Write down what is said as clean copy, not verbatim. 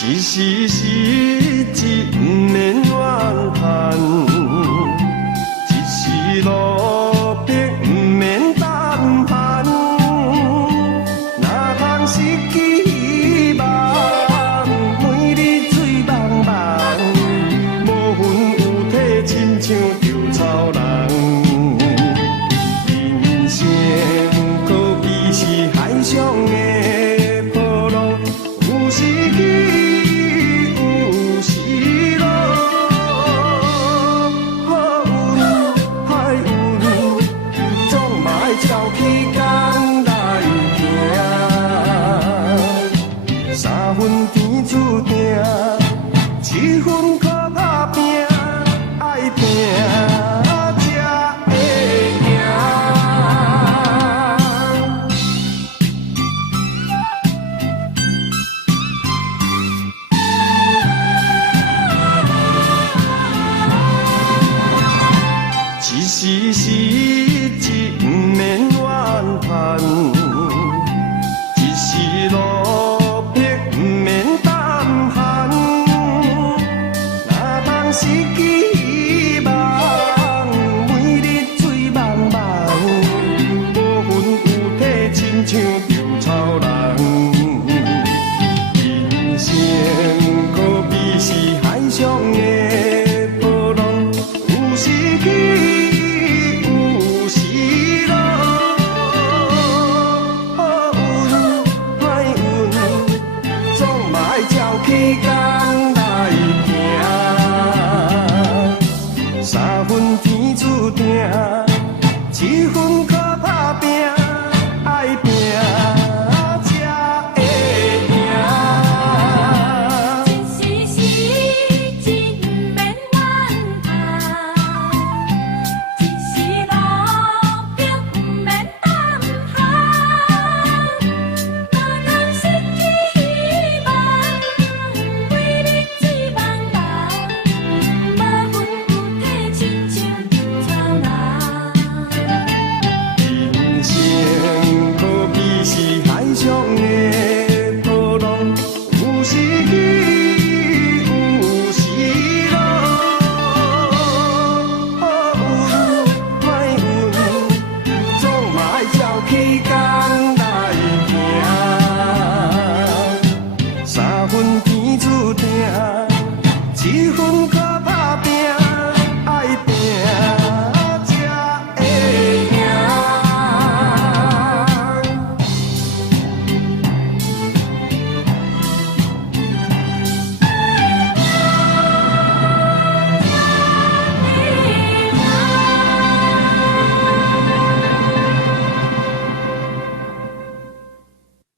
一时失志不免怨叹，一时落魄不免胆寒。哪通失去希望，每日醉茫茫，无魂有体，亲像稻草人。人生可比是海上的波浪，有时起。三分天注定，七分靠打拼，爱拼才会赢。一时失志不免怨叹，一时落魄不免胆寒。哪通失去希望，每日醉茫茫，无魂有体，亲像稻草人。人生可比是海上的波浪，有时起。起工来行，三分天注定，七分靠打拼，爱拼才会赢。一时失志不免怨叹，一时落魄不免胆寒。哪通失去希望？海上的波浪，有时起，有时落，好运歹运，总嘛爱照起工。